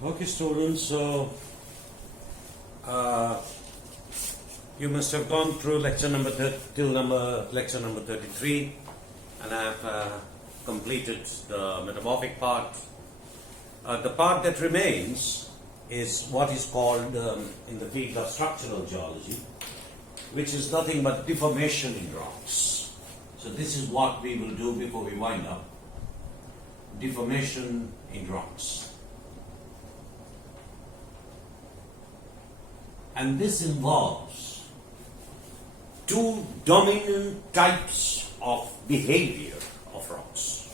Okay, students, so you must have gone through lecture number 33, and I have completed the metamorphic part. The part that remains is what is called in the field of structural geology, which is nothing but deformation in rocks. So this is what we will do before we wind up. Deformation in rocks. And this involves two dominant types of behavior of rocks.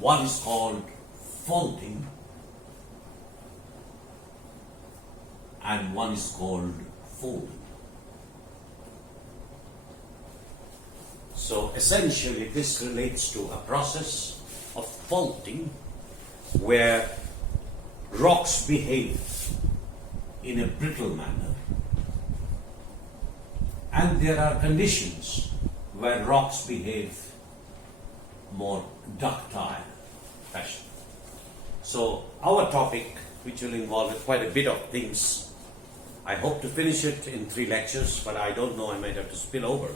One is called faulting and one is called folding. So essentially this relates to a process of faulting where rocks behave in a brittle manner, and there are conditions where rocks behave more ductile fashion. So our topic, which will involve quite a bit of things, I hope to finish it in 3 lectures, but I don't know, I might have to spill over.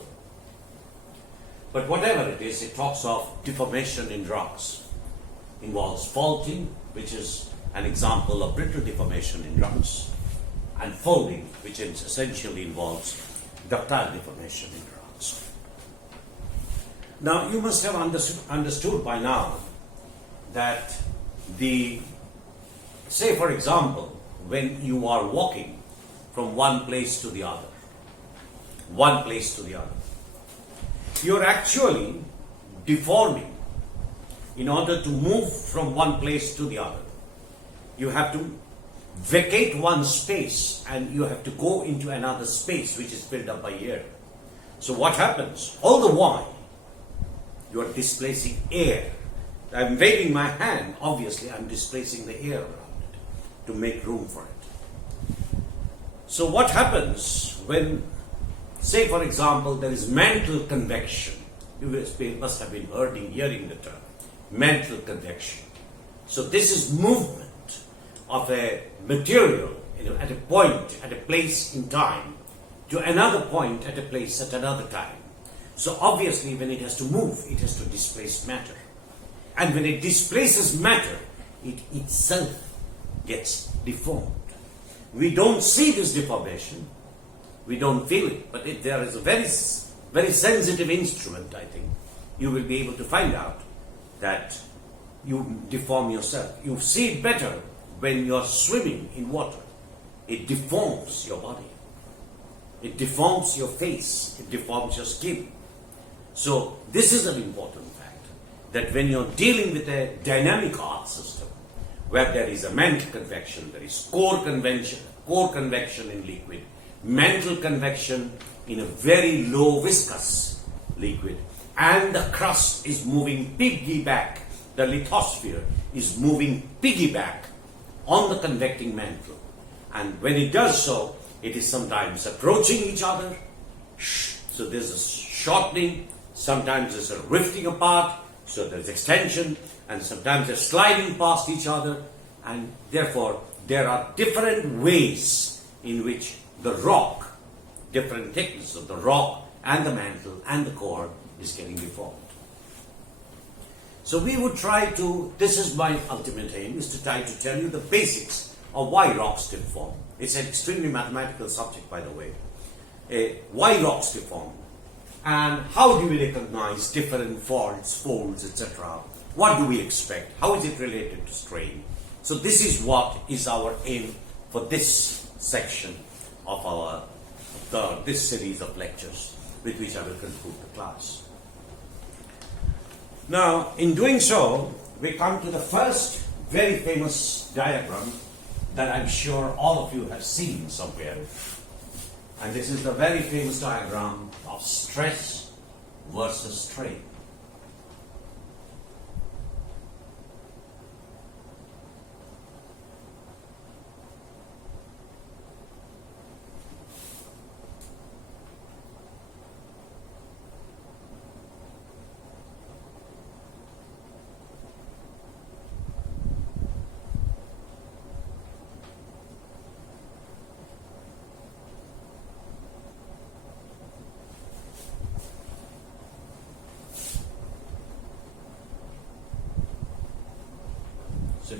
But whatever it is, it talks of deformation in rocks, involves faulting, which is an example of brittle deformation in rocks, and folding, which essentially involves ductile deformation in rocks. Now, you must have understood by now that say for example, when you are walking from one place to the other, you're actually deforming. In order to move from one place to the other, you have to vacate one space and you have to go into another space which is filled up by air. So what happens? All the while, you are displacing air. I'm waving my hand, obviously I'm displacing the air around it to make room for it. So what happens when, say for example, there is mantle convection? You must have been hearing the term, mantle convection. So this is movement of a material at a point, at a place in time, to another point at a place at another time. So obviously when it has to move, it has to displace matter. And when it displaces matter, it itself gets deformed. We don't see this deformation, we don't feel it, but there is a very, very sensitive instrument, I think. You will be able to find out that you deform yourself. You see it better when you're swimming in water. It deforms your body. It deforms your face. It deforms your skin. So this is an important fact, that when you're dealing with a dynamic arc system, where there is a mantle convection, there is core convection in liquid, mantle convection in a very low viscous liquid, and the crust is moving piggyback, the lithosphere is moving piggyback on the convecting mantle. And when it does so, it is sometimes approaching each other, so there's a shortening, sometimes there's a rifting apart, so there's extension, and sometimes they're sliding past each other, and therefore there are different ways in which the rock, different thickness of the rock and the mantle and the core is getting deformed. So we would try to, this is my ultimate aim, is to try to tell you the basics of why rocks deform. It's an extremely mathematical subject, by the way. Why rocks deform, and how do we recognize different faults, folds, etc. What do we expect? How is it related to strain? So this is what is our aim for this section of this series of lectures, with which I will conclude the class. Now, in doing so, we come to the first very famous diagram that I'm sure all of you have seen somewhere. And this is the very famous diagram of stress versus strain.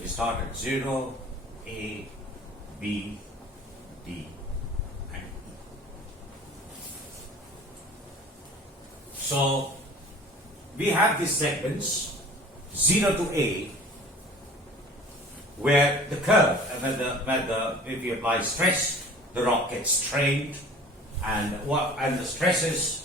you start at 0, A, B, D, and E. So we have these segments 0 to A, where the curve, if you apply stress, the rock gets strained, and the stresses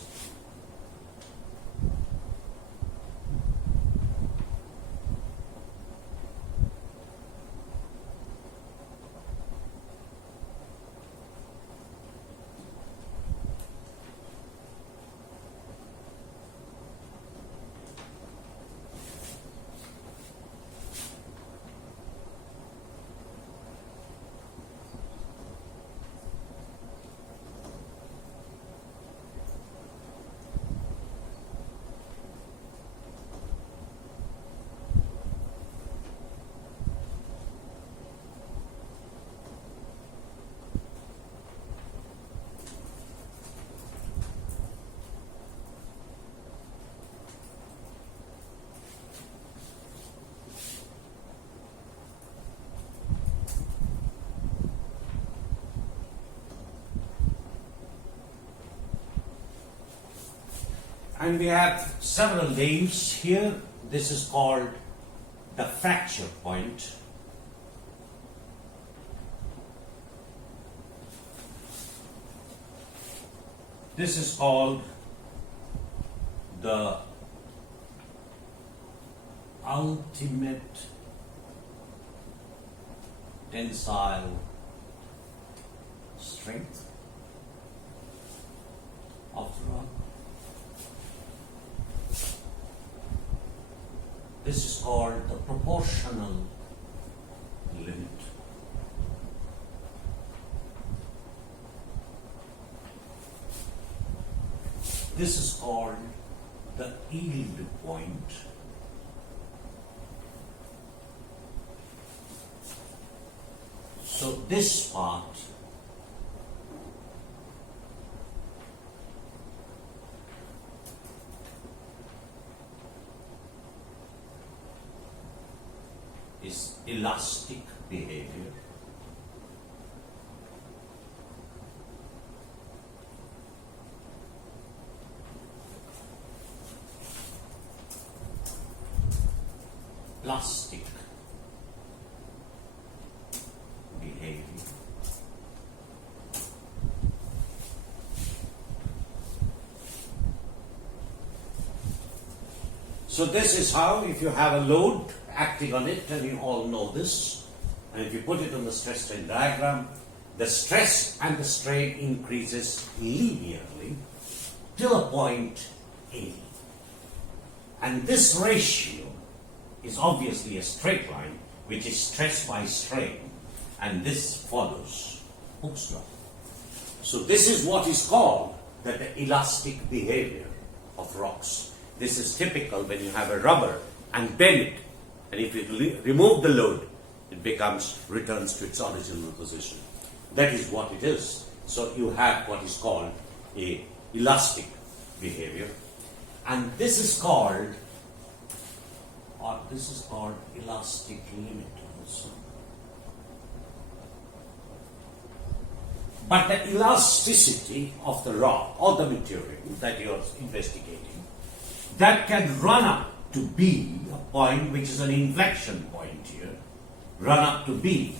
and we have several names here. This is called the fracture point. This is called the ultimate tensile strength of the rock. This is called the proportional limit. This is called the yield point. So this part is elastic behavior. Plastic behavior. So this is how, if you have a load acting on it, and you all know this, and if you put it on the stress strain diagram, the stress and the strain increases linearly till a point A. And this ratio is obviously a straight line, which is stress by strain, and this follows Hooke's law. So this is what is called the elastic behavior of rocks. This is typical when you have a rubber and bend it, and if you remove the load, it returns to its original position. That is what it is. So you have what is called a elastic behavior, and this is called elastic limit also. But the elasticity of the rock or the material that you are investigating, that can run up to B, a point which is an inflection point here, run up to B,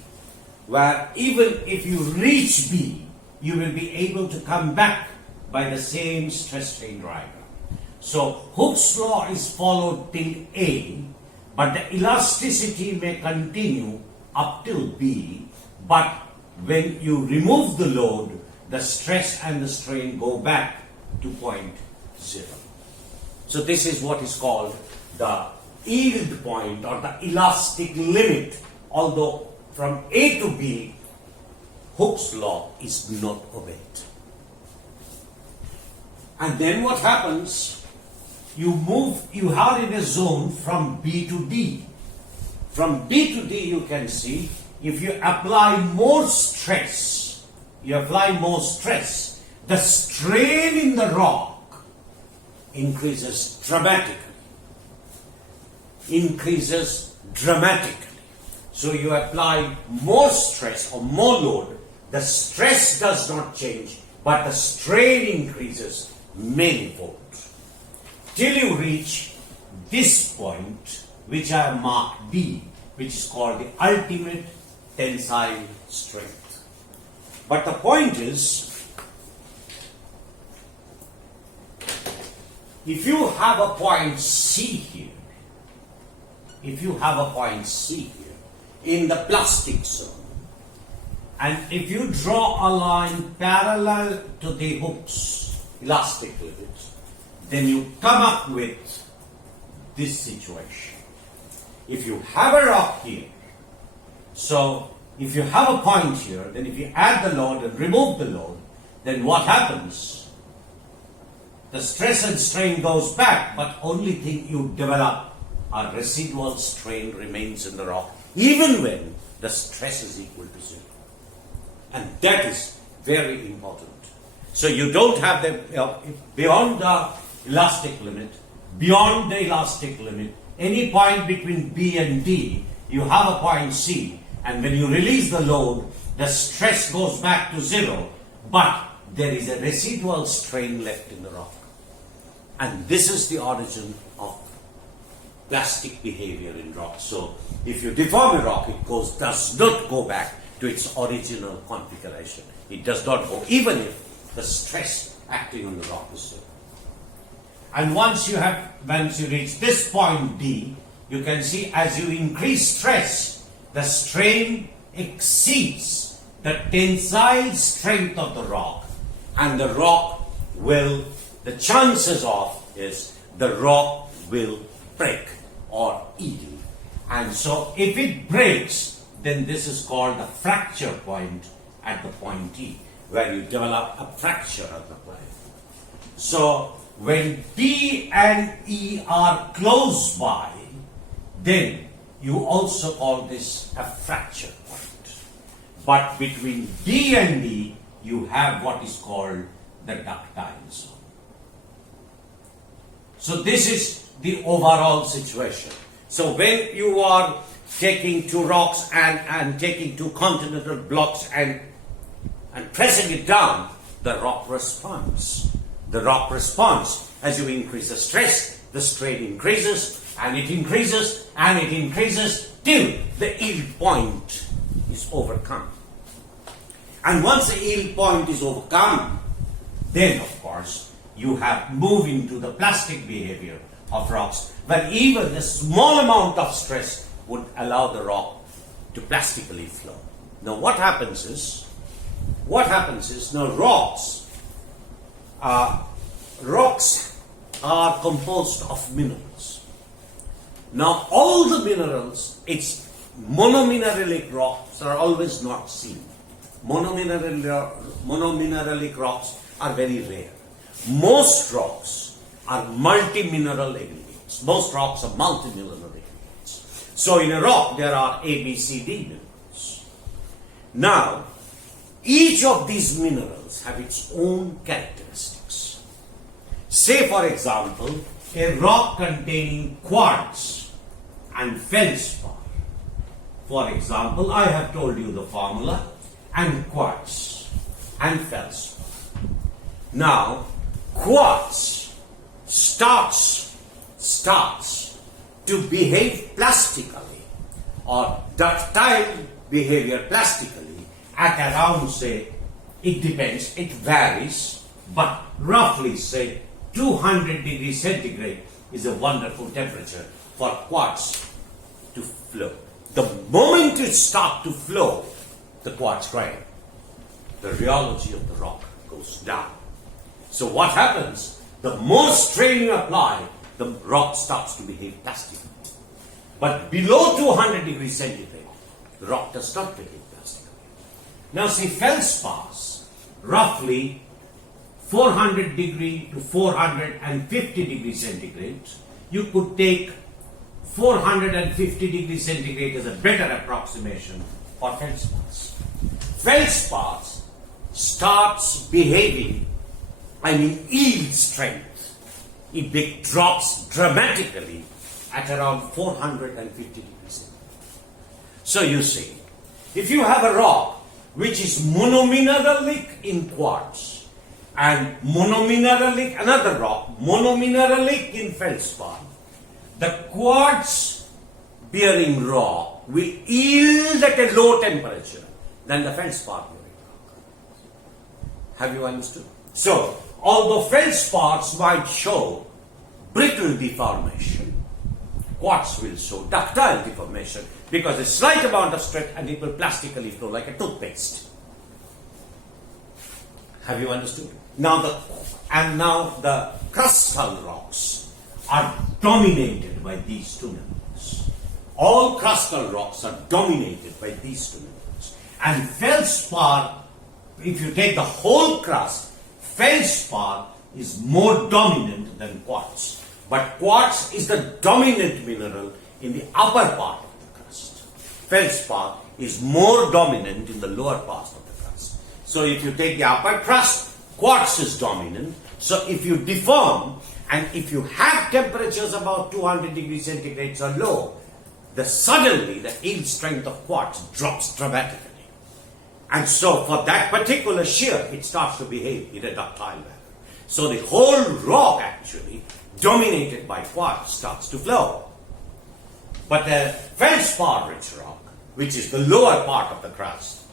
where even if you reach B, you will be able to come back by the same stress strain diagram. So Hooke's law is followed till A, but the elasticity may continue up till B, but when you remove the load, the stress and the strain go back to point 0. So this is what is called the yield point or the elastic limit, although from A to B, Hooke's law is not obeyed. And then what happens? You are in a zone from B to D. From B to D, you can see, if you apply more stress, the strain in the rock increases dramatically. So you apply more stress or more load, the stress does not change, but the strain increases manifold. Till you reach this point, which I have marked D, which is called the ultimate tensile strength. But the point is, if you have a point C here, in the plastic zone, and if you draw a line parallel to the hook's elastic limits, then you come up with this situation. If you have a rock here, so if you have a point here, then if you add the load and remove the load, then what happens? The stress and strain goes back, but only thing you develop, a residual strain remains in the rock, even when the stress is equal to zero. And that is very important. So you don't have the, beyond the elastic limit, any point between B and D, you have a point C, and when you release the load, the stress goes back to zero, but there is a residual strain left in the rock. And this is the origin of plastic behavior in rock. So if you deform a rock, it does not go back to its original configuration. It does not go, even if the stress acting on the rock is zero. And once you reach this point D, you can see as you increase stress, the strain exceeds the tensile strength of the rock, and the rock will, the chances of is the rock will break or yield. And so if it breaks, then this is called the fracture point at the point D, where you develop a fracture at the point. So when D and E are close by, then you also call this a fracture point. But between D and E, you have what is called the ductile zone. So this is the overall situation. So when you are taking two rocks and taking two continental blocks and pressing it down, the rock responds. The rock responds. As you increase the stress, the strain increases, and it increases, and it increases till the yield point is overcome. And once the yield point is overcome, then of course you have moved into the plastic behavior of rocks, where even a small amount of stress would allow the rock to plastically flow. Now what happens is now rocks are composed of minerals. Now all the minerals, it's monomineralic rocks are always not seen. Monomineralic rocks are very rare. Most rocks are multi-mineral aggregates. Most rocks are multi-mineral aggregates. So in a rock there are A, B, C, D minerals. Now, each of these minerals have its own characteristics. Say for example, a rock containing quartz and feldspar. For example, I have told you the formula, and quartz and feldspar. Now, quartz starts to behave plastically or ductile behavior plastically at around, say, it depends, it varies, but roughly say 200 degrees centigrade is a wonderful temperature for quartz to flow. The moment it starts to flow, the quartz grain, the rheology of the rock goes down. So what happens? The more strain you apply, the rock starts to behave plastically. But below 200 degrees centigrade, the rock does not behave plastically. Now see, feldspars, roughly 400 degree to 450 degrees centigrade, you could take 450 degrees centigrade as a better approximation for feldspars. Feldspars starts behaving, yield strength. It drops dramatically at around 450 degrees centigrade. So you see, if you have a rock which is monomineralic in quartz and monomineralic, another rock, monomineralic in feldspar, the quartz bearing rock will yield at a low temperature than the feldspar bearing rock. Have you understood? So, although feldspars might show brittle deformation, quartz will show ductile deformation because a slight amount of stress and it will plastically flow like a toothpaste. Have you understood? Now the crustal rocks are dominated by these two minerals. All crustal rocks are dominated by these two minerals. And feldspar, if you take the whole crust, feldspar is more dominant than quartz. But quartz is the dominant mineral in the upper part of the crust. Feldspar is more dominant in the lower part of the crust. So if you take the upper crust, quartz is dominant. So if you deform and if you have temperatures about 200 degrees centigrade or low, suddenly the yield strength of quartz drops dramatically. And so for that particular shear, it starts to behave in a ductile manner. So the whole rock actually, dominated by quartz, starts to flow. But a feldspar-rich rock, which is the lower part of the crust,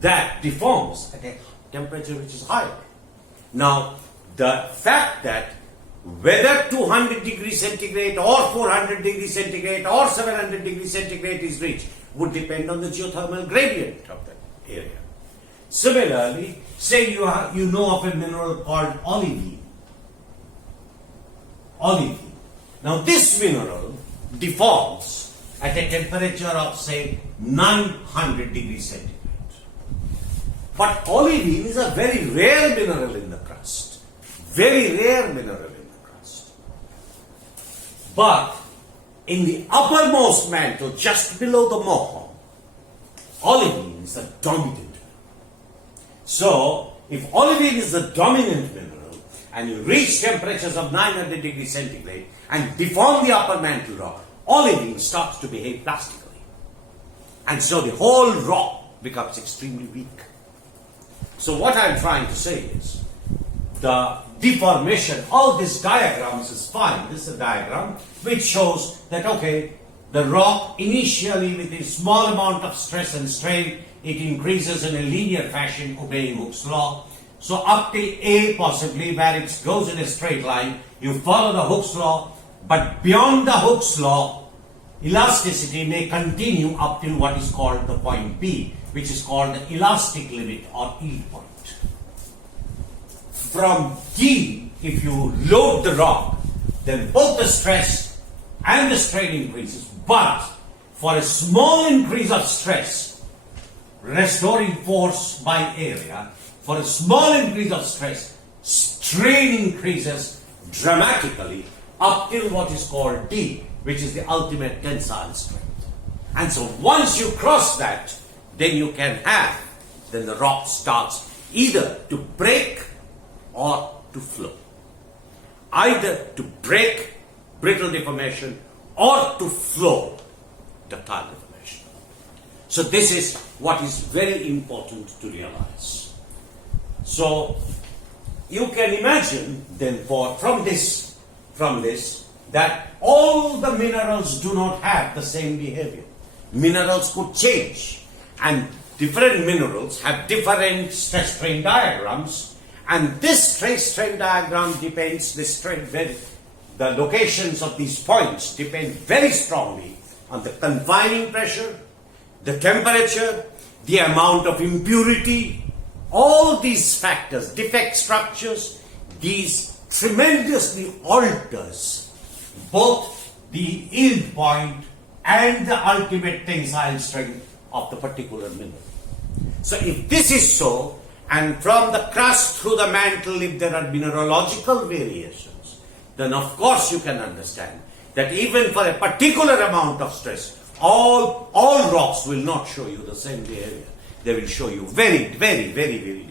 that deforms at a temperature which is higher. Now, the fact that whether 200 degrees centigrade or 400 degrees centigrade or 700 degrees centigrade is reached would depend on the geothermal gradient of the area. Similarly, say you know of a mineral called olivine. Now this mineral deforms at a temperature of say 900 degrees centigrade. But olivine is a very rare mineral in the crust. Very rare mineral in the crust. But in the uppermost mantle, just below the mohon, olivine is a dominant mineral. So, if olivine is the dominant mineral, and you reach temperatures of 900 degrees centigrade and deform the upper mantle rock, olivine starts to behave plastically. And so the whole rock becomes extremely weak. So what I'm trying to say is, the deformation, all these diagrams is fine. This is a diagram which shows that, okay, the rock initially with a small amount of stress and strain, it increases in a linear fashion obeying Hooke's law. So up to A possibly where it goes in a straight line, you follow the Hooke's law, but beyond the Hooke's law, elasticity may continue up till what is called the point B, which is called the elastic limit or yield point. From D, if you load the rock, then both the stress and the strain increases, but for a small increase of stress, restoring force by area, for a small increase of stress, strain increases dramatically up till what is called D, which is the ultimate tensile strength. And so once you cross that, then the rock starts either to break or to flow. Either to break, brittle deformation, or to flow, ductile deformation. So this is what is very important to realize. So you can imagine then from this that all the minerals do not have the same behavior. Minerals could change, and different minerals have different stress strain diagrams, and this stress strain diagram depends, the locations of these points depend very strongly on the confining pressure, the temperature, the amount of impurity. All these factors, defect structures, these tremendously alters both the yield point and the ultimate tensile strength of the particular mineral. So if this is so, and from the crust through the mantle, if there are mineralogical variations, then of course you can understand that even for a particular amount of stress, all rocks will not show you the same behavior. They will show you very, very, very, very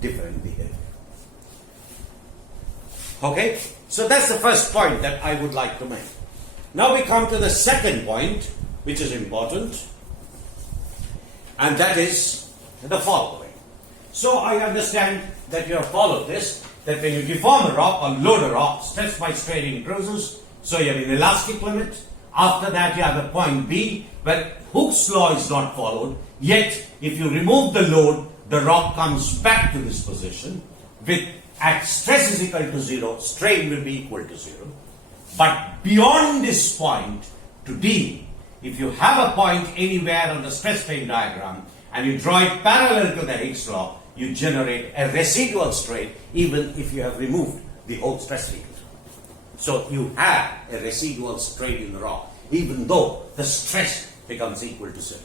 different behavior. Okay? So that's the first point that I would like to make. Now we come to the second point, which is important, and that is the following. So I understand that you have followed this, that when you deform a rock or load a rock, stress by strain increases, so you have an elastic limit. After that you have a point B where Hooke's law is not followed, yet if you remove the load, the rock comes back to this position with at stress is equal to 0, strain will be equal to 0. But beyond this point to D, if you have a point anywhere on the stress strain diagram and you draw it parallel to the Higgs law, you generate a residual strain even if you have removed the whole stress field. So you have a residual strain in the rock even though the stress becomes equal to 0.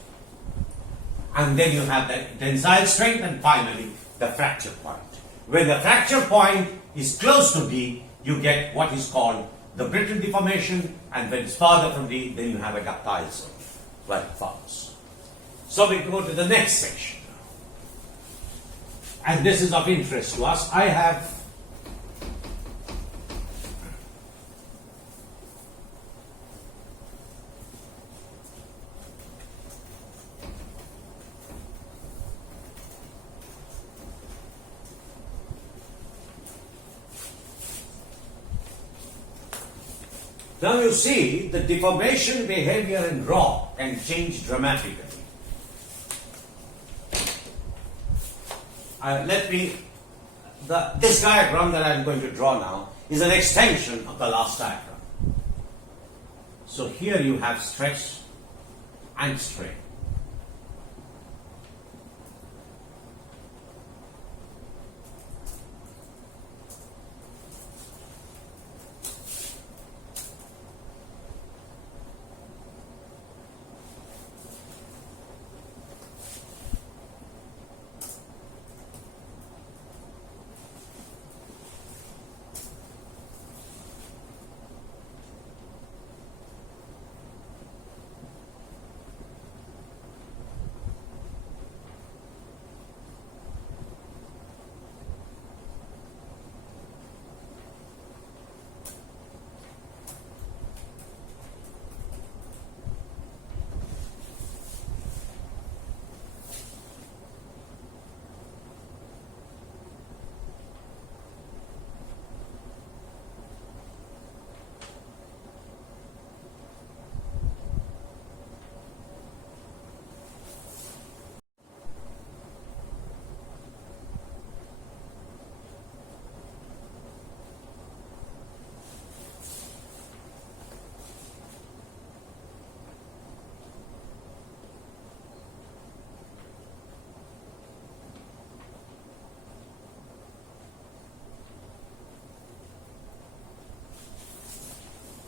And then you have the tensile strength and finally the fracture point. When the fracture point is close to D, you get what is called the brittle deformation, and when it's farther from D, then you have a ductile zone, like it follows. So we go to the next section. And this is of interest to us. I have now you see the deformation behavior in rock can change dramatically. This diagram that I am going to draw now is an extension of the last diagram. So here you have stress and strain.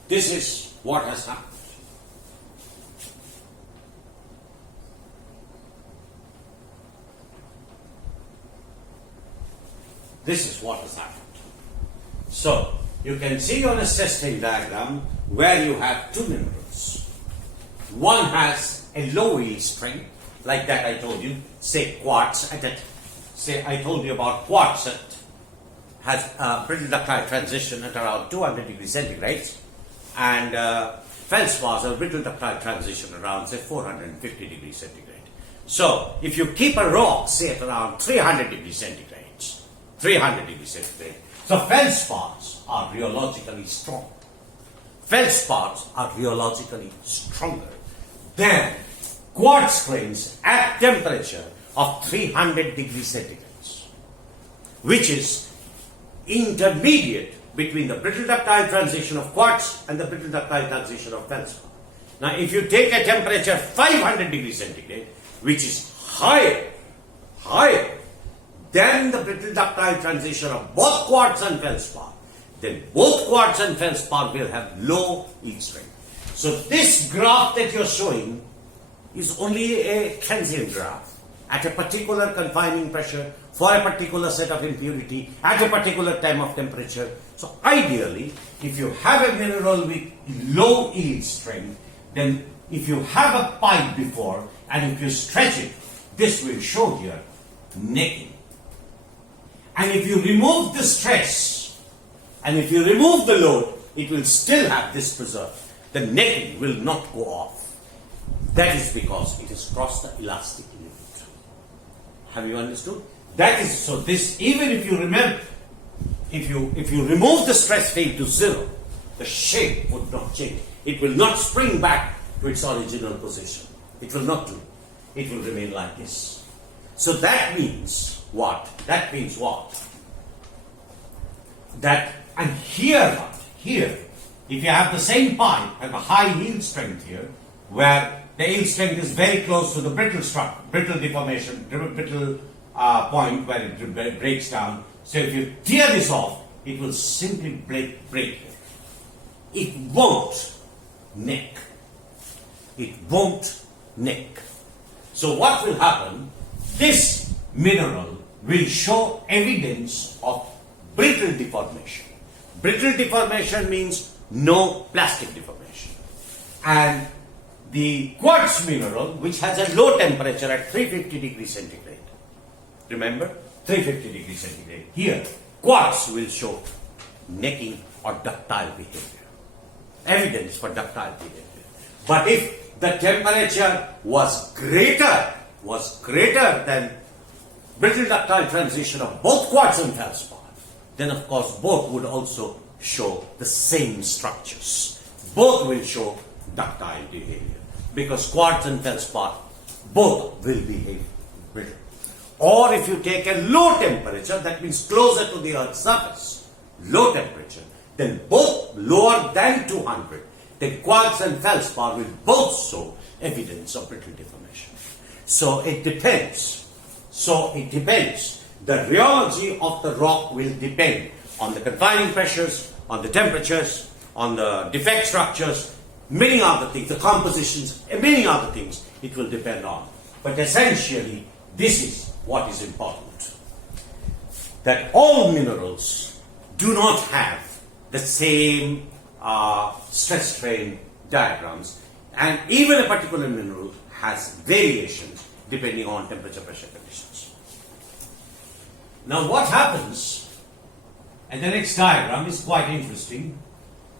This is what has happened. This is what has happened. So, you can see on a testing diagram where you have two minerals. One has a low yield strength, like that I told you, say quartz I told you about quartz that has a brittle ductile transition at around 200 degrees centigrade. And feldspars or brittle ductile transition around say 450 degrees centigrade. So if you keep a rock say at around 300 degrees centigrade, so feldspars are rheologically strong. Feldspars are rheologically stronger than quartz grains at temperature of 300 degrees centigrade, which is intermediate between the brittle ductile transition of quartz and the brittle ductile transition of feldspar. Now, if you take a temperature 500 degrees centigrade, which is higher than the brittle ductile transition of both quartz and feldspar, then both quartz and feldspar will have low yield strength. So this graph that you're showing is only a Keynesian graph at a particular confining pressure for a particular set of impurity at a particular time of temperature. So ideally, if you have a mineral with low yield strength, then if you have a pipe before and if you stretch it, this will show here necking. And if you remove the stress and if you remove the load, it will still have this preserved. the necking will not go off. That is because it has crossed the elastic limit. Have you understood? That is, so this, even if you remember, if you remove the stress field to zero, the shape would not change. It will not spring back to its original position. It will not do. It will remain like this. So that means what? That means what? That, and here, if you have the same pipe, have a high yield strength here, where the yield strength is very close to the brittle deformation, brittle point where it breaks down. So if you tear this off, it will simply break. It won't neck. It won't neck. So what will happen? This mineral will show evidence of brittle deformation. Brittle deformation means no plastic deformation. And the quartz mineral, which has a low temperature at 350 degrees centigrade. Remember? 350 degrees centigrade. Here, quartz will show necking or ductile behavior. Evidence for ductile behavior. But if the temperature was greater than brittle ductile transition of both quartz and feldspar, then of course both would also show the same structures. Both will show ductile behavior because quartz and feldspar both will behave brittle. Or if you take a low temperature, that means closer to the Earth's surface, low temperature, then both lower than 200, then quartz and feldspar will both show evidence of brittle deformation. So it depends. The rheology of the rock will depend on the confining pressures, on the temperatures, on the defect structures, many other things, the compositions, many other things it will depend on. But essentially, this is what is important. That all minerals do not have the same stress strain diagrams, and even a particular mineral has variations depending on temperature pressure conditions. Now what happens, and the next diagram is quite interesting.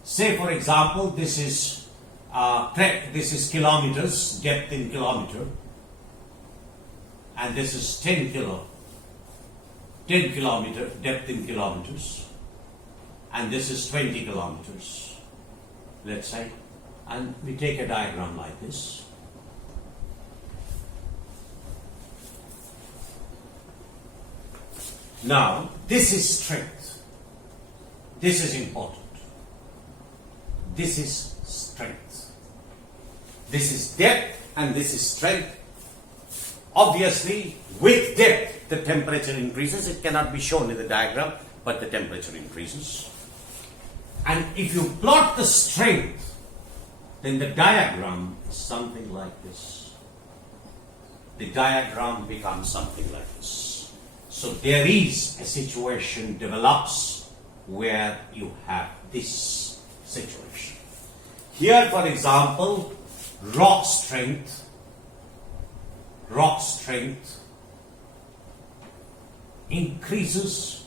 Say for example, this is kilometers, depth in kilometer, and this is 10 kilometer depth in kilometers, and this is 20 kilometers, let's say, and we take a diagram like this. Now, this is strength. This is important. This is strength. This is depth and this is strength. Obviously, with depth, the temperature increases. It cannot be shown in the diagram, but the temperature increases. And if you plot the strength, then the diagram is something like this. The diagram becomes something like this. So there is a situation develops where you have this situation. Here, for example, rock strength increases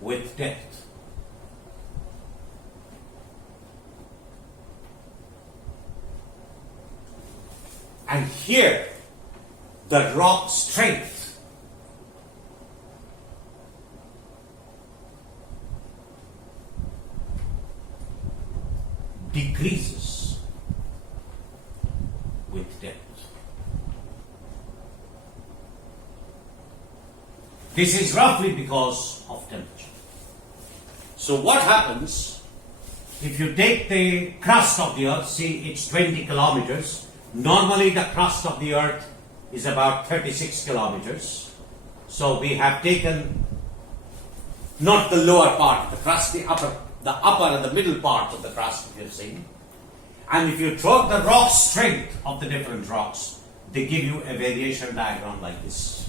with depth. And here, the rock strength decreases with depth. This is roughly because of temperature. So what happens if you take the crust of the Earth, see it's 20 kilometers. Normally the crust of the Earth is about 36 kilometers. So we have taken not the lower part of the crust, the upper and the middle part of the crust you have seen. And if you plot the rock strength of the different rocks, they give you a variation diagram like this.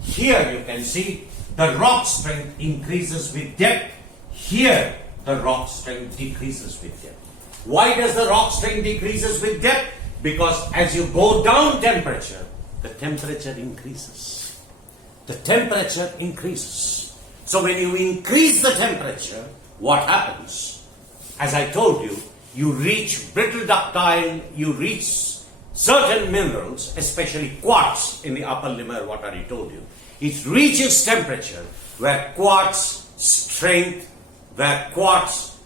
Here you can see the rock strength increases with depth. Here the rock strength decreases with depth. Why does the rock strength decreases with depth? Because as you go down temperature, the temperature increases. The temperature increases. So when you increase the temperature, what happens? As I told you, you reach brittle ductile, you reach certain minerals, especially quartz in the upper limb, what I told you. It reaches temperature where quartz strength, where quartz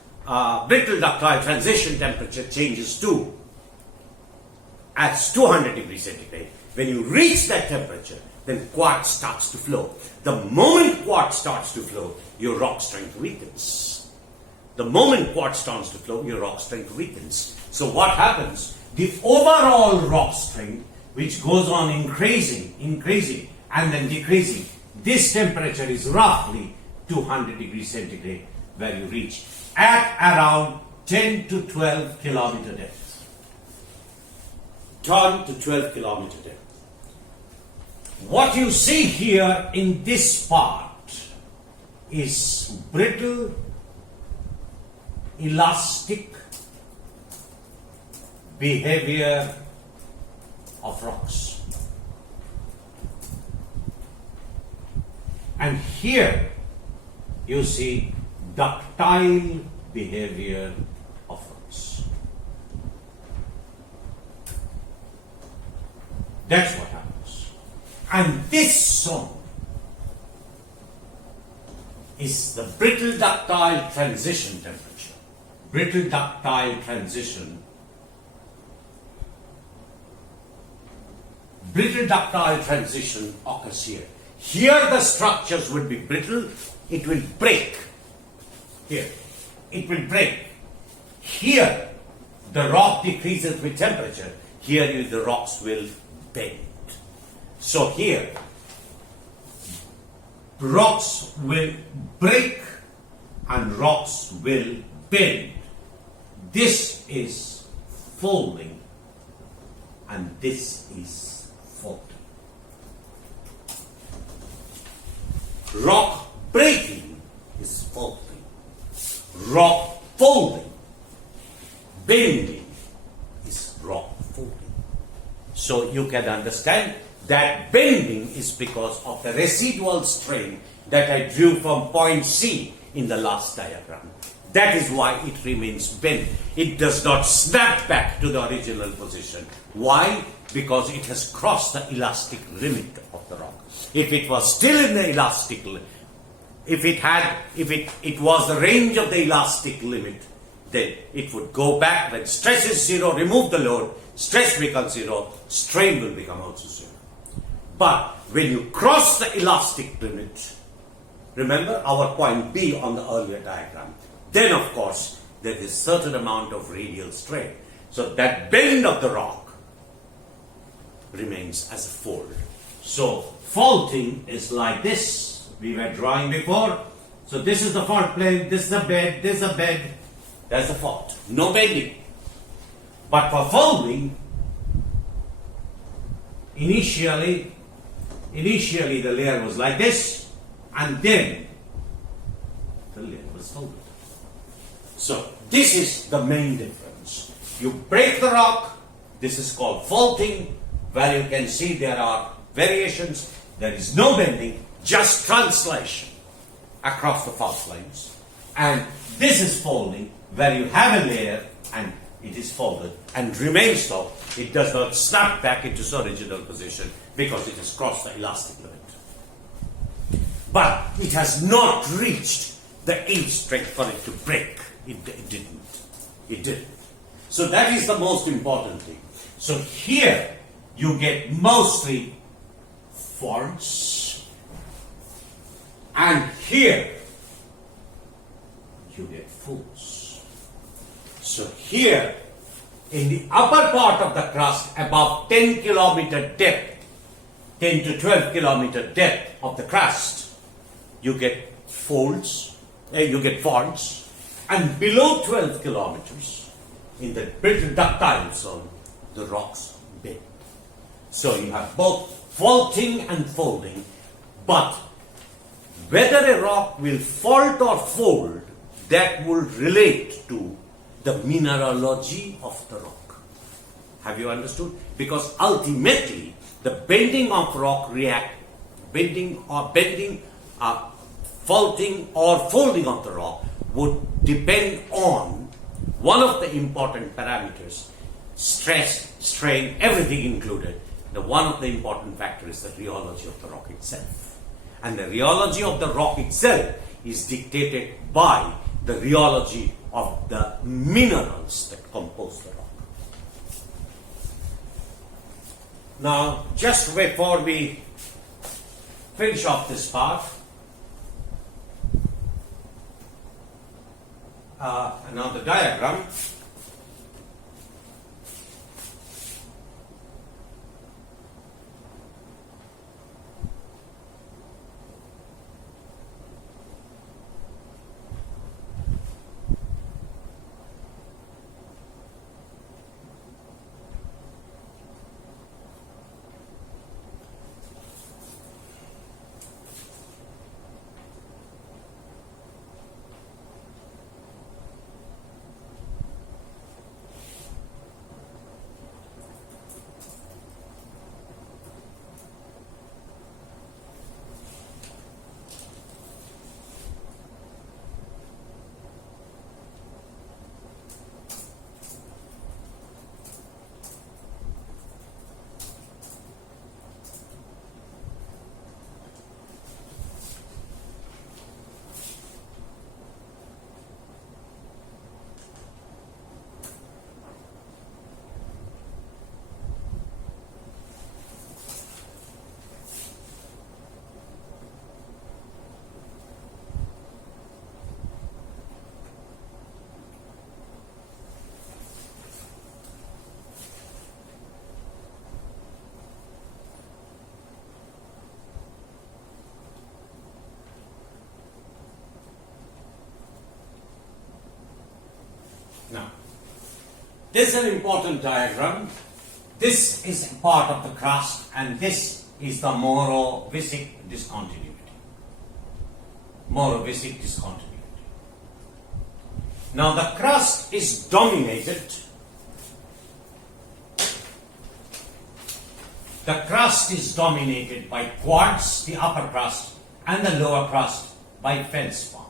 brittle ductile transition temperature changes to as 200 degrees centigrade. When you reach that temperature, then quartz starts to flow. The moment quartz starts to flow, your rock strength weakens. The moment quartz starts to flow, your rock strength weakens. So what happens? The overall rock strength, which goes on increasing, and then decreasing, this temperature is roughly 200 degrees centigrade where you reach at around 10 to 12 kilometer depth. 10 to 12 kilometer depth. What you see here in this part is brittle, elastic behavior of rocks. And here you see ductile behavior of rocks. That's what happens. And this zone is the brittle ductile transition temperature. Brittle ductile transition. Brittle ductile transition occurs here. Here the structures will be brittle, it will break. Here, it will break. Here, the rock decreases with temperature. Here, the rocks will bend. So here, rocks will break and rocks will bend. This is folding and this is folding. Rock breaking is folding. Rock folding, bending is rock folding. So you can understand that bending is because of the residual strain that I drew from point C in the last diagram. That is why it remains bent. It does not snap back to the original position. Why? Because it has crossed the elastic limit of the rock. If it was still in the elastic limit, if it was the range of the elastic limit, then it would go back. When stress is zero, remove the load, stress becomes zero, strain will become also zero. But when you cross the elastic limit, remember our point B on the earlier diagram, then of course there is certain amount of radial strain. So that bend of the rock remains as a fold. So faulting is like this. We were drawing before. So this is the fault plane, this is the bed, this is the bed, that's the fault. No bending. But for folding, initially the layer was like this, and then the layer was folded. So this is the main difference. You break the rock, this is called faulting, where you can see there are variations, there is no bending, just translation across the fault lines. And this is folding, where you have a layer and it is folded and remains so. It does not snap back into its original position because it has crossed the elastic limit. But it has not reached the age strength for it to break. It didn't. So that is the most important thing. So here you get mostly faults. And here, you get folds. So here, in the upper part of the crust, above 10 kilometer depth, 10 to 12 kilometer depth of the crust, you get folds, you get faults. And below 12 kilometers, in the brittle ductile zone, the rocks bend. So you have both faulting and folding, but whether a rock will fault or fold, that will relate to the mineralogy of the rock. Have you understood? Because ultimately, the bending of rock faulting or folding of the rock would depend on one of the important parameters, stress, strain, everything included, one of the important factors is the rheology of the rock itself. And the rheology of the rock itself is dictated by the rheology of the minerals that compose the rock. Now, just before we finish off this part, another diagram. Now, this is an important diagram. This is part of the crust, and this is the Morovicic discontinuity. Morovicic discontinuity. Now, the crust is dominated. The crust is dominated by quartz, the upper crust, and the lower crust by feldspar.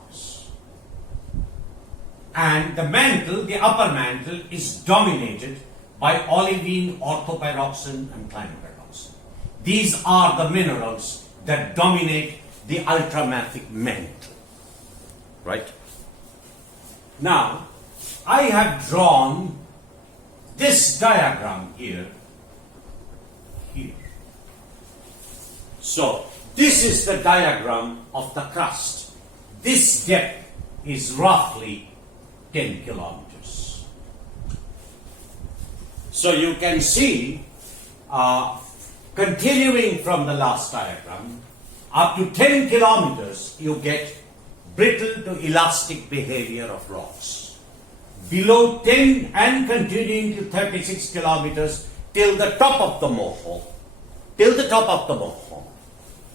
And the mantle, the upper mantle, is dominated by olivine, orthopyroxene, and clinopyroxene. These are the minerals that dominate the ultramafic mantle. Right? Now, I have drawn this diagram here. So, this is the diagram of the crust. This depth is roughly 10 kilometers. So you can see, continuing from the last diagram, up to 10 kilometers you get brittle to elastic behavior of rocks. Below 10 and continuing to 36 kilometers till the top of the mohole.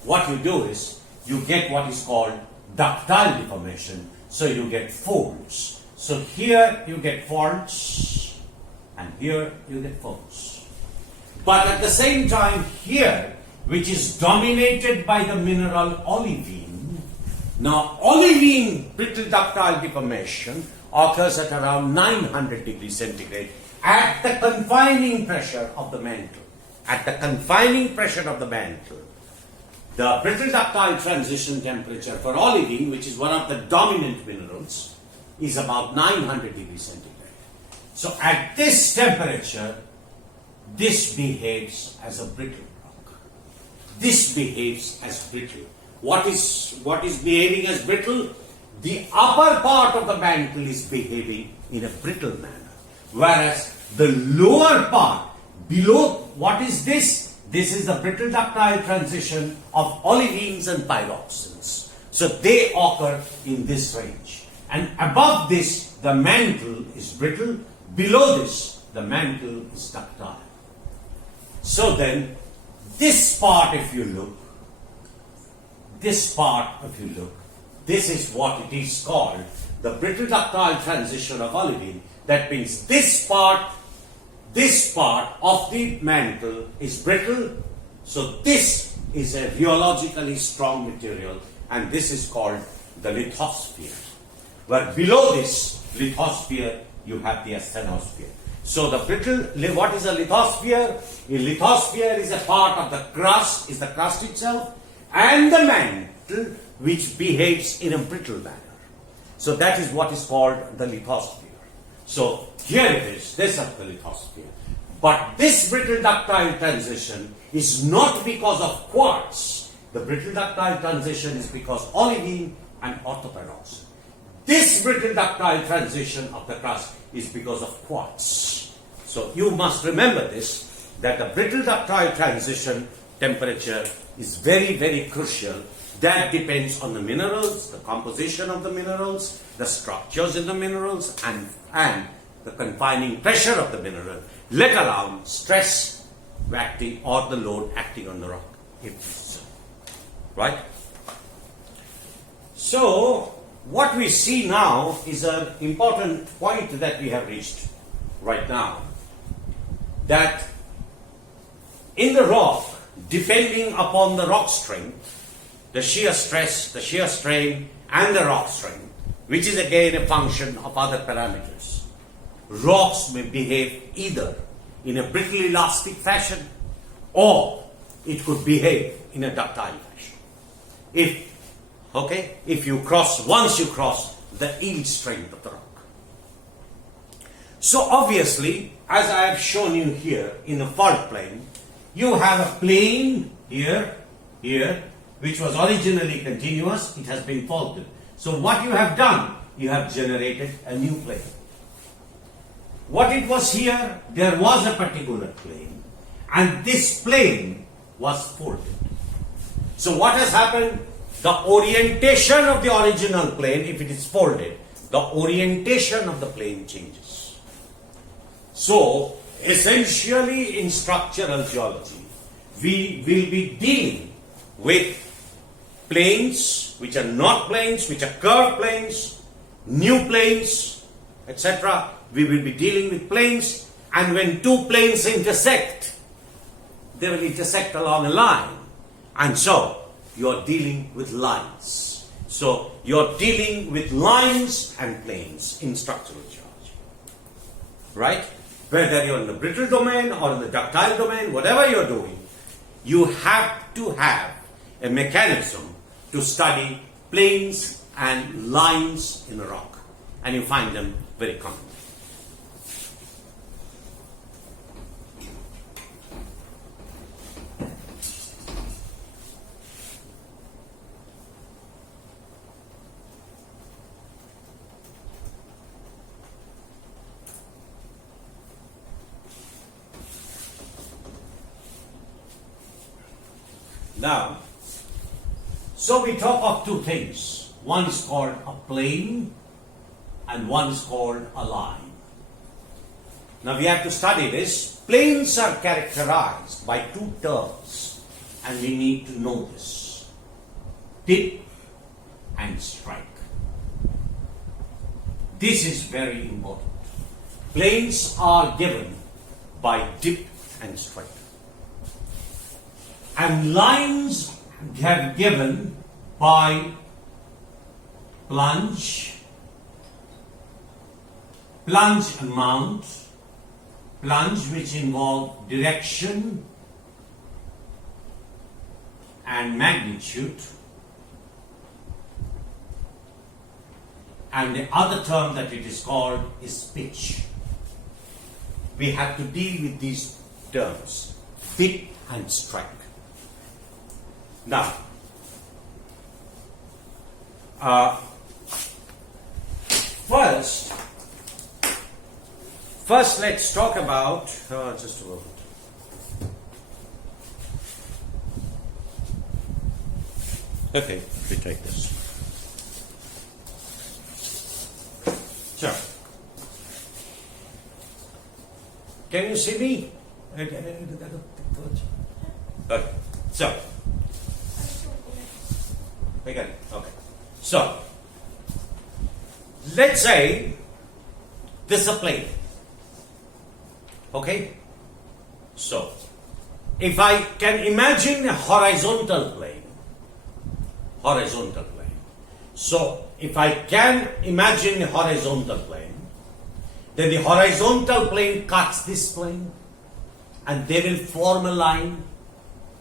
What you do is, you get what is called ductile deformation, so you get folds. So here you get folds, and here you get folds. But at the same time here, which is dominated by the mineral olivine, now olivine brittle ductile deformation occurs at around 900 degrees centigrade at the confining pressure of the mantle. At the confining pressure of the mantle, the brittle ductile transition temperature for olivine, which is one of the dominant minerals, is about 900 degrees centigrade. So at this temperature, this behaves as a brittle rock. This behaves as brittle. What is behaving as brittle? The upper part of the mantle is behaving in a brittle manner, whereas the lower part, below, what is this? This is the brittle ductile transition of olivines and pyroxenes. So they occur in this range. And above this, the mantle is brittle. Below this, the mantle is ductile. So then, this part, if you look, this is what it is called, the brittle ductile transition of olivine. That means this part of the mantle is brittle. So this is a rheologically strong material, and this is called the lithosphere. Where below this lithosphere you have the asthenosphere. So the brittle, what is a lithosphere? A lithosphere is a part of the crust, is the crust itself, and the mantle which behaves in a brittle manner. So that is what is called the lithosphere. So here it is, this is the lithosphere. But this brittle ductile transition is not because of quartz. The brittle ductile transition is because olivine and orthoperoxide. This brittle ductile transition of the crust is because of quartz. So you must remember this, that the brittle ductile transition temperature is very, very crucial. That depends on the minerals, the composition of the minerals, the structures in the minerals, and the confining pressure of the mineral, let alone stress acting or the load acting on the rock. Right? So, what we see now is an important point that we have reached right now. That in the rock, depending upon the rock strength, the shear stress, the shear strain, and the rock strength, which is again a function of other parameters, rocks may behave either in a brittle elastic fashion or it could behave in a ductile fashion. Once you cross the yield strength of the rock. So obviously, as I have shown you here in a fault plane, you have a plane here, which was originally continuous, it has been faulted. So what you have done, you have generated a new plane. What it was here, there was a particular plane, and this plane was folded. So what has happened? The orientation of the original plane, if it is folded, the orientation of the plane changes. So, essentially in structural geology, we will be dealing with planes which are not planes, which are curved planes, new planes, etc. We will be dealing with planes, and when two planes intersect, they will intersect along a line. And so, you are dealing with lines. So, you are dealing with lines and planes in structural geology. Right? Whether you're in the brittle domain or in the ductile domain, whatever you're doing, you have to have a mechanism to study planes and lines in a rock. And you find them very common. Now, so we talk of two things. One is called a plane and one is called a line. Now we have to study this. Planes are characterized by two terms and we need to know this. Dip and strike. This is very important. Planes are given by dip and strike. And lines have given by plunge amount, plunge which involve direction and magnitude, and the other term that it is called is pitch. We have to deal with these terms, dip and strike. Now, first let's talk about, just a moment. Okay, we take this. Sure. Can you see me? Okay. So. Okay. So, let's say this is a plane. Okay? So, if I can imagine a horizontal plane. So, if I can imagine a horizontal plane, Then the horizontal plane cuts this plane and they will form a line.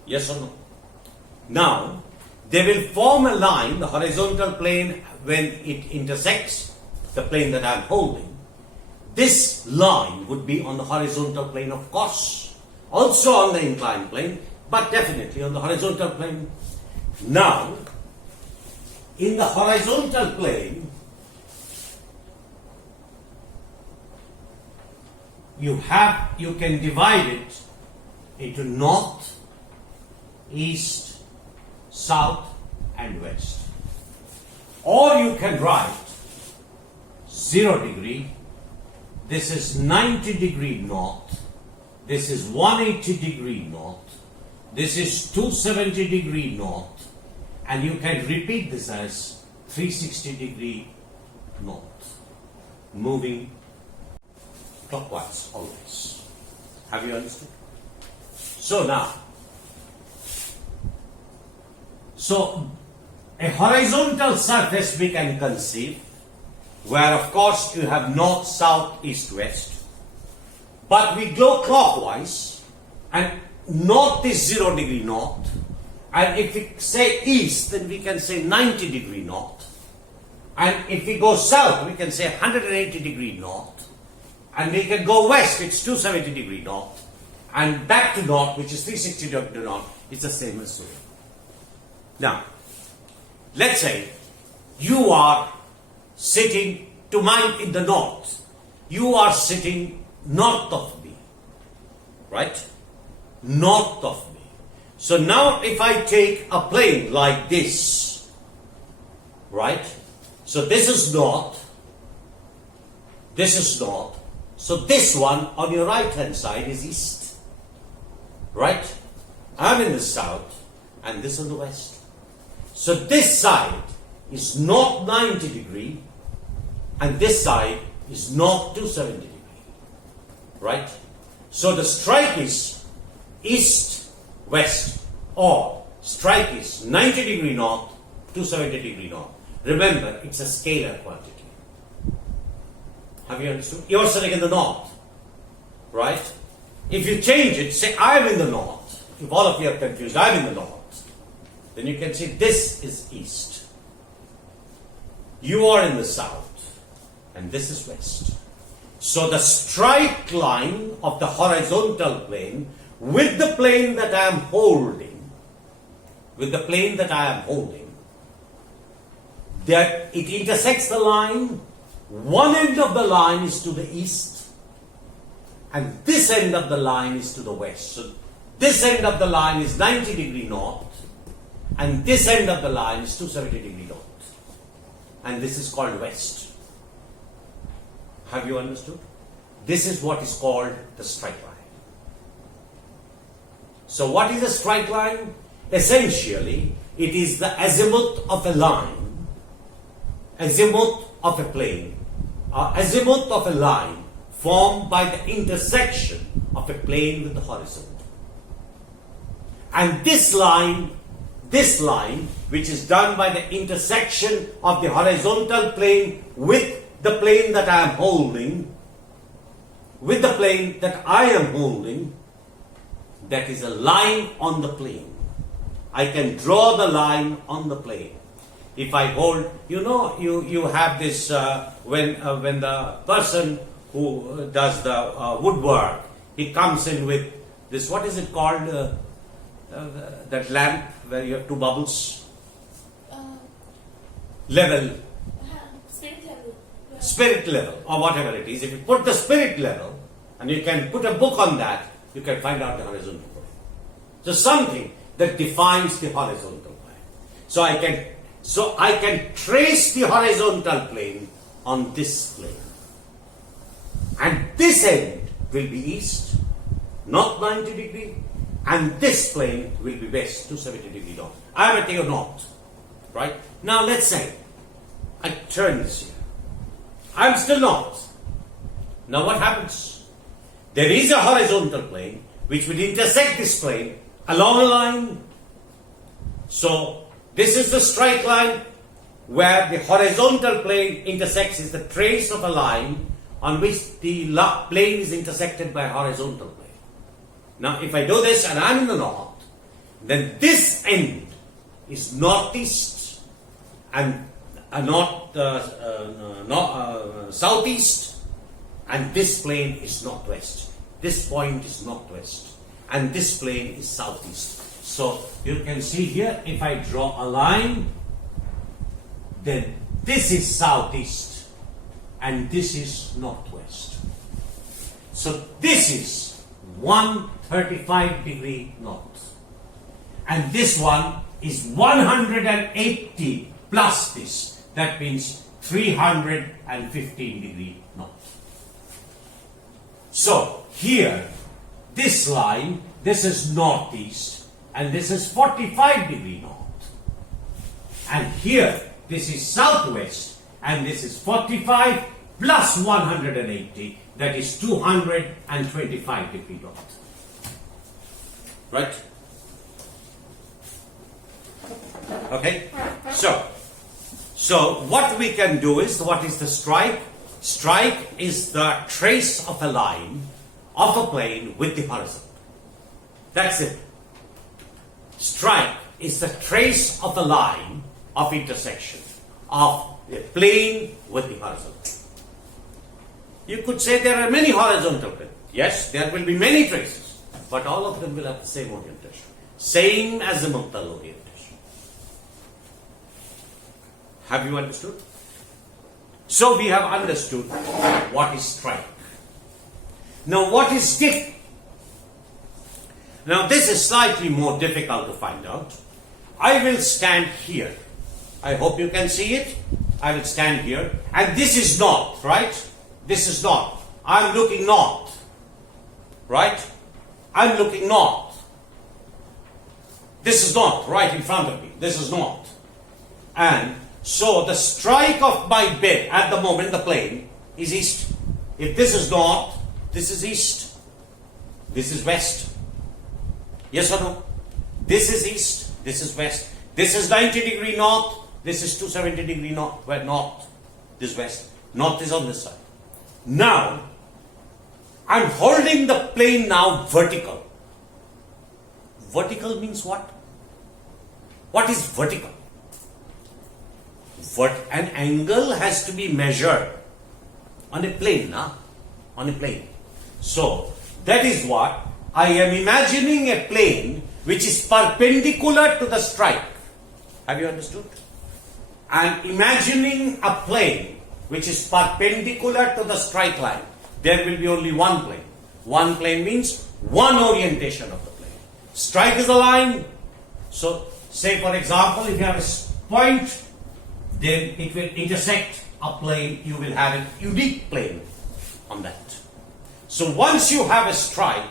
Yes or no? Now, they will form a line, the horizontal plane, when it intersects the plane that I am holding. This line would be on the horizontal plane, of course, also on the inclined plane, but definitely on the horizontal plane. Now, in the horizontal plane, you can divide it into north, east, south and west. Or you can write 0 degree, this is 90 degree north, this is 180 degree north, this is 270 degree north, and you can repeat this as 360 degree north, moving clockwise always. Have you understood? So now, a horizontal surface we can conceive where of course you have north, south, east, west, but we go clockwise and north is 0 degree north, and if we say east then we can say 90 degree north, and if we go south we can say 180 degree north, and we can go west, it's 270 degree north, and back to north, which is 360 degree north. It's the same as so. Now, let's say you are sitting to mine in the north. You are sitting north of me, right? North of me. So now if I take a plane like this, right? So this is north, this is north. So this one on your right hand side is east, right? I'm in the south and this on the west. So this side is north 90 degree and this side is north 270 degree, right? So the strike is east west, or strike is 90 degree north 270 degree north. Remember, it's a scalar quantity. Have you understood? You're sitting in the north, right? If you change it, say I'm in the north. If all of you are confused, I'm in the north. Then you can see this is east. You are in the south, and this is west. So the strike line of the horizontal plane with the plane that I am holding, that it intersects the line. One end of the line is to the east, and this end of the line is to the west. So this end of the line is 90 degree north, and this end of the line is 270 degree north. And this is called west. Have you understood? This is what is called the strike line. So what is a strike line? Essentially, it is the azimuth of a line, azimuth of a plane, or azimuth of a line formed by the intersection of a plane with the horizon. And this line, which is done by the intersection of the horizontal plane with the plane that I am holding, that is a line on the plane. I can draw the line on the plane. If I hold, you have this, when the person who does the woodwork, he comes in with this, what is it called, that lamp where you have two bubbles? Level. Spirit level. Yeah. Spirit level, or whatever it is. If you put the spirit level, and you can put a book on that, you can find out the horizontal plane. So something that defines the horizontal plane. So I can trace the horizontal plane on this plane. And this end will be east, north 90 degree, and this plane will be west, 270 degree north. I am at your north, right? Now let's say I turn this here. I am still north. Now what happens? There is a horizontal plane which will intersect this plane along a line. So this is the strike line where the horizontal plane intersects, is the trace of a line on which the plane is intersected by a horizontal plane. Now, if I do this and I'm in the north, then this end is northeast and southeast, and this plane is northwest. This point is northwest, and this plane is southeast. So you can see here, if I draw a line, then this is southeast and this is northwest. So this is 135 degree north, and this one is 180 plus this. That means 315 degree north. So here, this line, this is northeast and this is 45 degree north. And here, this is southwest and this is 45 plus 180, that is 225 degree north. Right? Okay? So what we can do is, what is the strike? Strike is the trace of a line of a plane with the horizon. That's it. Strike is the trace of a line of intersection of a plane with the horizon. You could say there are many horizontal planes. Yes, there will be many traces, but all of them will have the same orientation. Same azimuthal orientation. Have you understood? So we have understood what is strike. Now what is dip? Now this is slightly more difficult to find out. I will stand here. I hope you can see it. I will stand here. And this is north, right? This is north. I'm looking north. Right? I'm looking north. This is north, right in front of me. This is north. And so the strike of my bed at the moment, the plane, is east. If this is north, this is east. This is west. Yes or no? This is east. This is west. This is 90 degree north. This is 270 degree north. Where north? This is west. North is on this side. Now, I'm holding the plane now vertical. Vertical means what? What is vertical? An angle has to be measured on a plane, on a plane. So, that is what I am imagining, a plane which is perpendicular to the strike. Have you understood? I am imagining a plane which is perpendicular to the strike line. There will be only one plane. One plane means one orientation of the plane. Strike is a line. So, say for example, if you have a point, then it will intersect a plane. You will have a unique plane on that. So once you have a strike,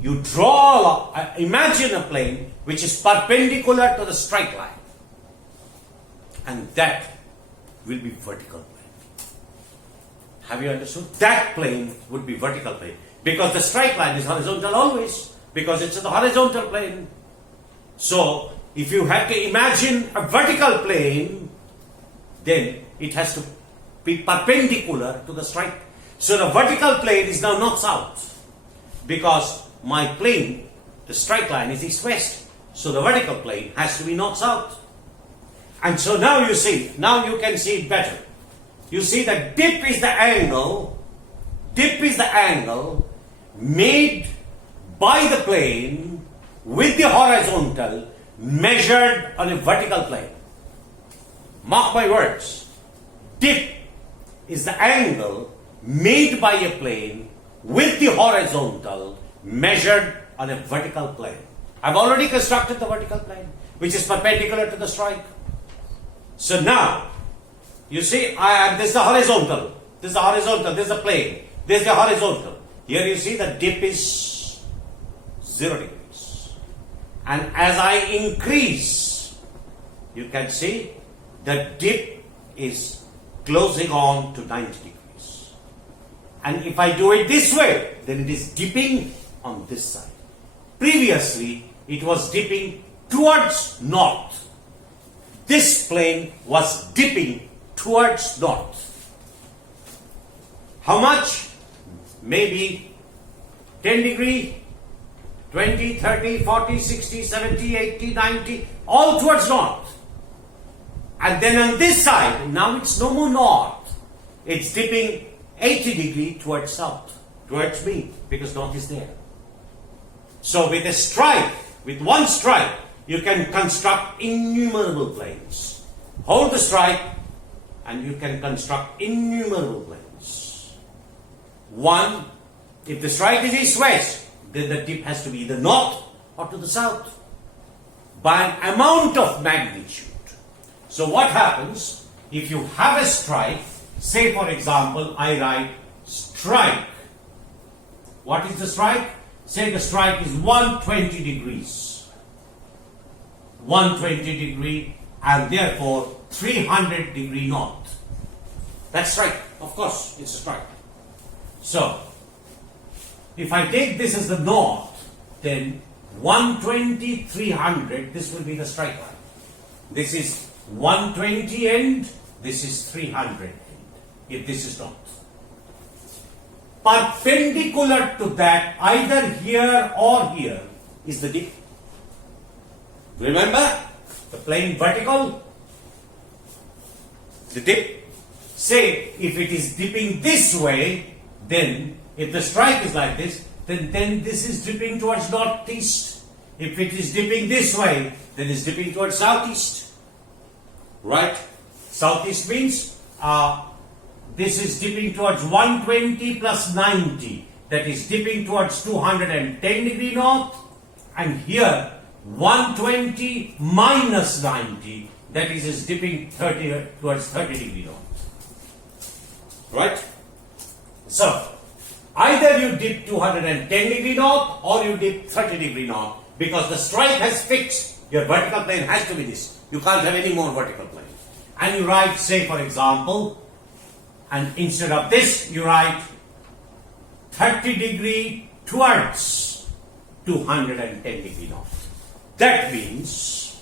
you draw, imagine a plane which is perpendicular to the strike line. And that will be vertical plane. Have you understood? That plane would be vertical plane. Because the strike line is horizontal always. Because it's the horizontal plane. So, if you have to imagine a vertical plane, then it has to be perpendicular to the strike. So the vertical plane is now north-south. Because my plane, the strike line, is east-west. So the vertical plane has to be north-south. And so now you see, now you can see it better. You see that dip is the angle made by the plane with the horizontal measured on a vertical plane. Mark my words. Dip is the angle made by a plane with the horizontal measured on a vertical plane. I've already constructed the vertical plane, which is perpendicular to the strike. So now, you see, this is the horizontal. This is the horizontal. This is the plane. This is the horizontal. Here you see the dip is 0 degrees. And as I increase, you can see the dip is closing on to 90 degrees. And if I do it this way, then it is dipping on this side. Previously, it was dipping towards north. This plane was dipping towards north. How much? Maybe 10 degree, 20, 30, 40, 60, 70, 80, 90, all towards north. And then on this side, now it's no more north. It's dipping 80 degree towards south, towards me, because north is there. So with a strike, with one strike, you can construct innumerable planes. Hold the strike and you can construct innumerable planes. One, if the strike is east-west, then the dip has to be either north or to the south by an amount of magnitude. So what happens if you have a strike, say for example, I write strike. What is the strike? Say the strike is 120 degrees. 120 degree and therefore 300 degree north. That's strike. Of course, it's a strike. So, if I take this as the north, then 120, 300, this will be the strike line. This is 120 end, this is 300 end, if this is north. Perpendicular to that, either here or here, is the dip. Remember, the plane vertical, the dip. Say, if it is dipping this way, then, if the strike is like this, then this is dipping towards northeast. If it is dipping this way, then it's dipping towards southeast. Right? Southeast means this is dipping towards 120 plus 90. That is dipping towards 210 degree north. And here 120 minus 90. That is dipping towards 30 degree north. Right? So, either you dip 210 degree north or you dip 30 degree north, because the strike has fixed. Your vertical plane has to be this. You can't have any more vertical plane. And you write, say for example, and instead of this, you write 30 degree towards 210 degree north. That means,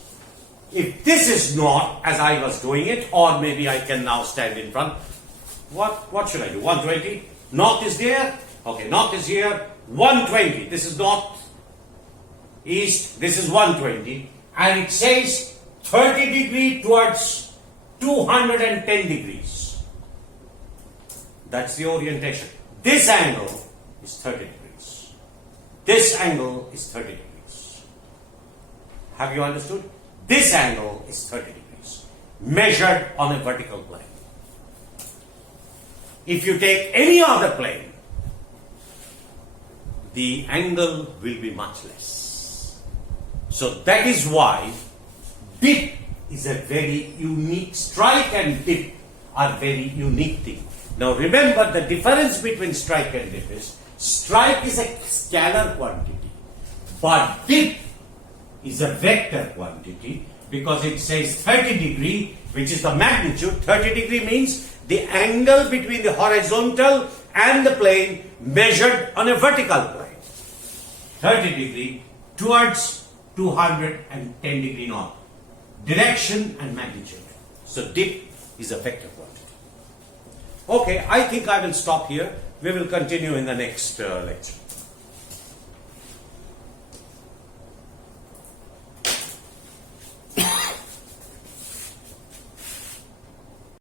if this is north, as I was doing it, or maybe I can now stand in front, what should I do? 120? North is there. Okay, north is here. 120. This is north. East. This is 120. And it says 30 degree towards 210 degrees. That's the orientation. This angle is 30 degrees. This angle is 30 degrees. Have you understood? This angle is 30 degrees. Measured on a vertical plane. If you take any other plane, the angle will be much less. So that is why dip is a very unique, strike and dip are very unique thing. Now remember, the difference between strike and dip is, strike is a scalar quantity, but dip is a vector quantity, because it says 30 degree, which is the magnitude. 30 degree means the angle between the horizontal and the plane measured on a vertical plane. 30 degree towards 210 degree north. Direction and magnitude. So dip is a vector quantity. Okay, I think I will stop here. We will continue in the next lecture.